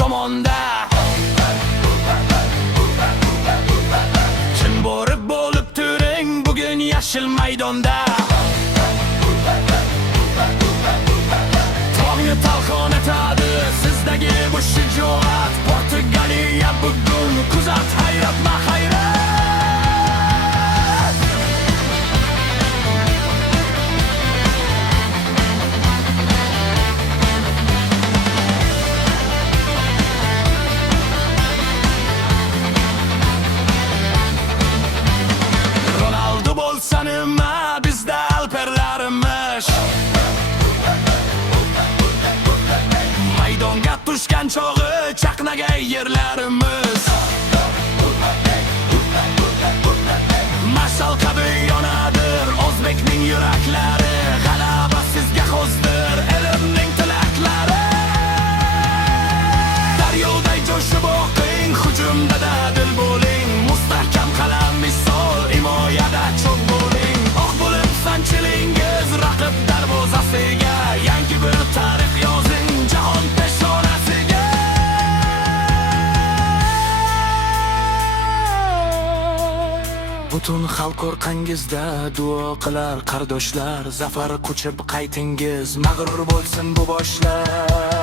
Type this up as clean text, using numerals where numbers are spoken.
tomonda. Kim borib bo'lib turing bugun yashil maydonda. Tog'ni talqon etadi sizdagi bu shijoat. Portugaliya bugun kuzat, hayrat ma hayrat. Ronaldo bo'lsa nima, bizda alperlarimiz. Maydonga tushgan chog'i chaqnagan yerlarimiz. Mashal kabi yonadir o'zbekning yuraklari. G'alaba sizga hozir elimning tilaklari. Daryoday jo'shib o'qing, hujumda dadil bo'ling. Mustahkam qalam misol himoyada cho'q bo'ling. Oq bo'lib sanchilingiz raqib darvozasiga. Yangi bir tarix yozing jahon peshonasiga. Butun xalq orqangizda duo qilar qardoshlar. Zafar quchib qaytingiz, mag'rur bo'lsin bu boshlar.